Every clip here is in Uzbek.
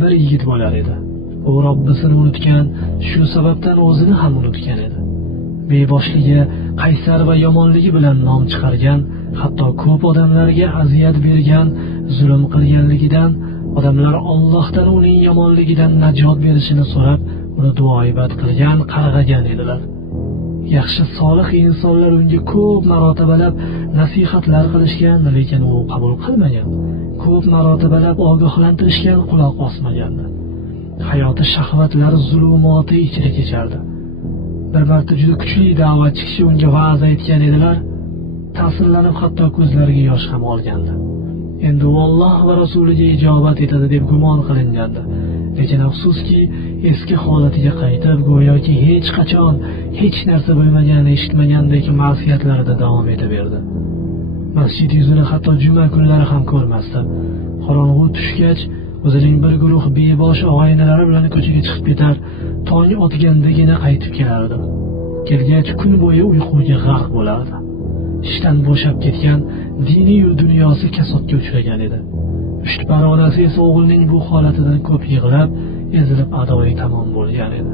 Bir yigit bo'lar edi. U Robbisini unutgan, shu sababdan o'zini ham unutgan edi. Beboshligi, qaysar va yomonligi bilan nom chiqargan, hatto ko'p odamlarga aziyat bergan, zulm qilganligidan odamlar Allohdan uning yomonligidan najot berishini so'rab, uni duoibat qilgan, qarg'agan edilar. Yaxshi solih insonlar unga ko'p marotabalab nasihatlar qilishgan, lekin u qabul qilmagan. Ko'p marotabalab ogohlantirishgan, quloq osmagandi. Hayoti shahvatlar zulumoti ichida kechardi. Bir marta juda kuchli da'vatchi kishi unga va'z aytgan edilar. Ta'sirlanib hatto ko'zlariga yosh ham olgandi. Endi u Alloh va rasuliga ijobat etadi deb gumon qilingandi. Lekin afsuski, eski holatiga qaytib, go'yoki hech qachon hech narsa bilmagan, eshitmagandek ma'siyatlarida davom etaverdi. Masjid yuzini hatto juma kunlari ham ko'rmasdi. Qorong'u tushgach, o'zining bir guruh bebosh og'aynilari bilan ko'chaga chiqib ketar, tong otgandagina qaytib kelardi. Kelgach kun bo'yi uyquga g'arq bo'lardi. Ishdan bo'shab ketgan, diniy dunyosi kasodga uchragan edi. Uchtpar onasi esa o'g'lining bu holatidan ko'p yig'lab, ezilib adoyi tamom bo'lgan edi.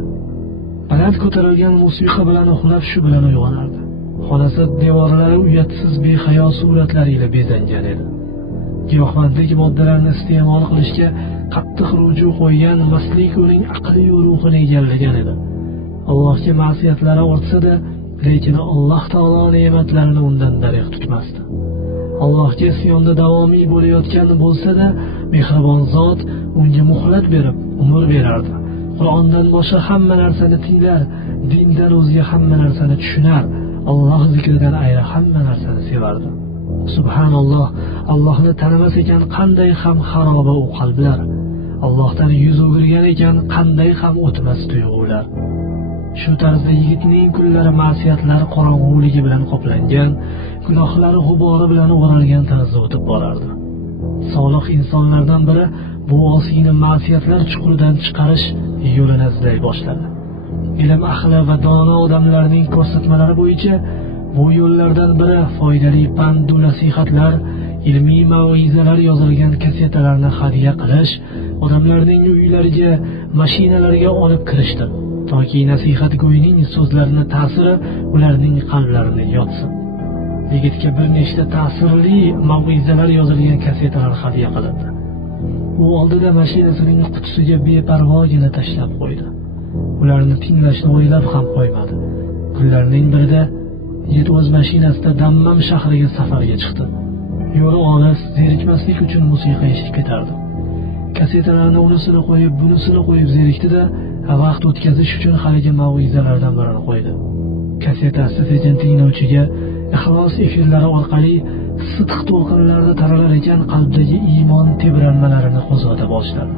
Baland ko'tarilgan musiqa bilan uxlab, shu bilan uyg'onardi. Xonasi devorlari uyatsiz behayo suratlar ila bezangan edi. Giyohvandlik moddalarni iste'mol qilishga qattiq ruju qo'ygan mastlik uning aqli va ruhini egallagan edi. Allohga ma'siyatlari ortsa-da, lekin Alloh taolo ne'matlarini undan darig' tutmasdi. Allohga isyonda davomiy bo'layotgan bo'lsa-da, mehribon zot unga muhlat berib, umr berardi. Qur'ondan boshqa hamma narsani tinglar, dindan o'zga hamma narsani tushunar, Alloh zikridan ayri hamma narsani sevardi. Subhanalloh, Allohni tanimas ekan qanday ham xaroba u qalblar. Allohdan yuz o'girgan ekan qanday ham o'tmas tuyg'ular. Shu tarzda yigitning kunlari ma'siyatlar qorong'uligi bilan qoplangan, gunohlari g'ubori bilan o'ralgan tarzda o'tib borardi. Solih insonlardan biri bu osiyni ma'siyatlar chuquridan chiqarish yo'lini izlay boshladi. Ilm ahli va dono odamlarning ko'rsatmalari bo'yicha bu yo'llardan biri foydali pand va nasihatlar, ilmiy mav'izalar yozilgan kasetalarni hadya qilish, odamlarning uylariga, mashinalariga olib kirishdi, toki nasihatgo'yning so'zlarining ta'siri ularning qalblarini yotsin. Yigitga bir nechta ta'sirli mav'izalar yozilgan kasetalar hadya qilindi. U oldida mashinasining qutisiga beparvogina tashlab qo'ydi. Ularni tinglashni o'ylab ham qo'ymadi. Kunlarning birida yigit o'z mashinasida Dammam shahriga safarga chiqdi. Yo'li olis, zerikmaslik uchun musiqa eshitib ketardi. Kasetalarni unisini qo'yib, bunisini qo'yib zerikdi-da, vaqt o'tkazish uchun haligi mav'izalardan birini qo'ydi. Kaseta asta-sekin tinglovchiga ixlos efirlari orqali sidq to'lqinlarida taralar ekan, qalbdagi iymon tebranmalarini qo'zg'ata boshladi.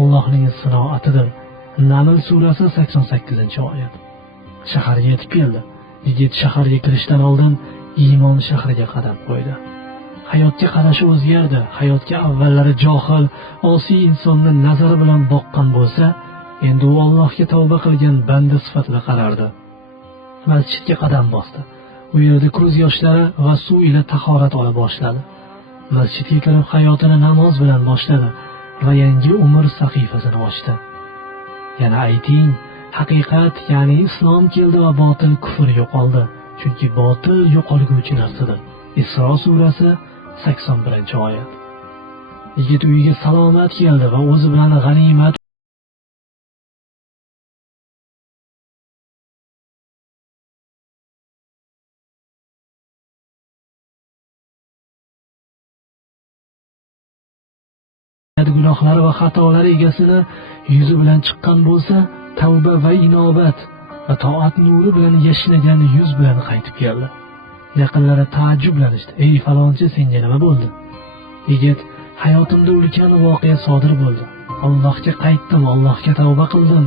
Allohning sinoatidir. Naml surasi 88-oyat. Shaharga yetib keldi. Yigit shaharga kirishdan oldin iymon shahriga qadam qo'ydi. Hayotga qarashi o'zgardi. Hayotga avvallari johil, osiy insonni nazari bilan boqqan bo'lsa, endi u Allohga tavba qilgan banda sifatida qarardi. Masjidga qadam bosdi. U yerda ko'z yoshlari va suv ila tahorat ola boshladi. Masjidga kirib hayotini namoz bilan boshladi va yangi umr sahifasini ochdi. Yana ayting, haqiqat, ya'ni islom keldi va botil kufr yo'qoldi. Chunki botil yo'qolguvchi narsadir. Isro surasi 81-oyat. Yigit uyiga salomat keldi va o'zi bilan g'animat gunohlari va xatolari egasini yuzi bilan chiqqan bo'lsa, tavba va inobat va toat nuri bilan yashnagan yuz bilan qaytib keldi. Yaqinlari taajjublanishdi. Ey falonchi, senga nima bo'ldi? Yigit, hayotimda ulkan voqea sodir bo'ldi. Allohga qaytdim, Allohga tavba qildim.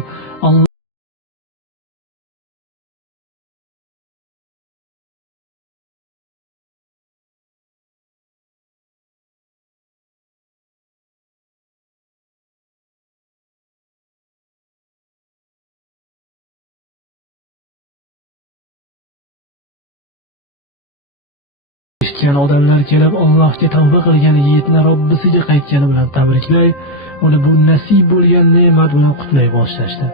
Eshitgan odamlar kelib Allohga tavba qilgan yigitni Robbisiga qaytgani bilan tabriklay, uni bu nasib bo'lgan ne'mat bilan qutlay boshlashdi.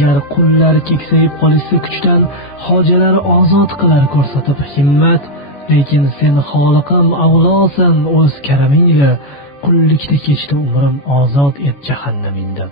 Gar qullar keksayib qolishsa kuchdan hojalari ozod qilar ko'rsatib himmat, lekin sen Xoliqim avlosan, o'z karaming ila qullikda kechdi umrim, ozod et jahannamingdan.